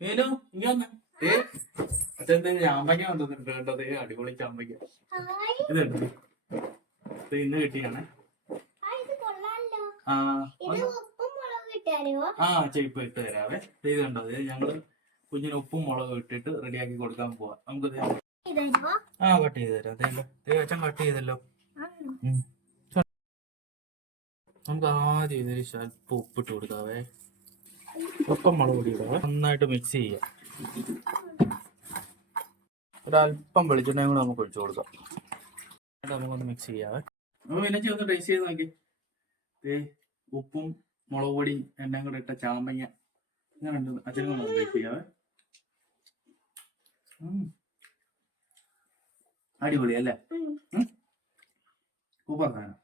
മീനു ഇനി വന്ന അച്ഛൻ ചാമ്പയ്ക്ക കൊണ്ടുവന്നിട്ടുണ്ട് കേട്ടോ. അടിപൊളി ചാമ്പയ്ക്ക ഇതുണ്ട്. ഇത് ഇന്ന് കിട്ടിയാണ്. ചെയിപ്പ് ഇട്ട് തരാവേ. ഇത് കണ്ടോ, ഞങ്ങള് കുഞ്ഞിന് ഉപ്പും മുളകും ഇട്ടിട്ട് റെഡിയാക്കി കൊടുക്കാൻ പോവാ. നമുക്ക് കട്ട് ചെയ്ത് തരാം. അതേല്ലോ അച്ഛൻ കട്ട് ചെയ്തല്ലോ. നമുക്ക് ആദ്യം ഇതിന് സ്വല്പം ഉപ്പിട്ട് കൊടുക്കാവേ. ഒപ്പം മുളക് പൊടി ഇടാവേ. നന്നായിട്ട് മിക്സ് ചെയ്യാം. ഒരല്പം വെളിച്ചെണ്ണയും കൂടെ നമുക്ക് ഒഴിച്ചു കൊടുക്കാം. നമുക്കൊന്ന് മിക്സ് ചെയ്യാവേ. അപ്പൊ പിന്നെ ഒന്ന് ടേസ്റ്റ് ചെയ്ത് നോക്കി. ഉപ്പും മുളക് പൊടി എല്ലാം കൂടെ ഇട്ട ചാമ്പങ്ങ അങ്ങനെ ഉണ്ട്. അച്ഛനും കൂടെ ടേസ്റ്റ് ചെയ്യാവേ. അടിപൊളി അല്ലേ? സൂപ്പർ സാധനം.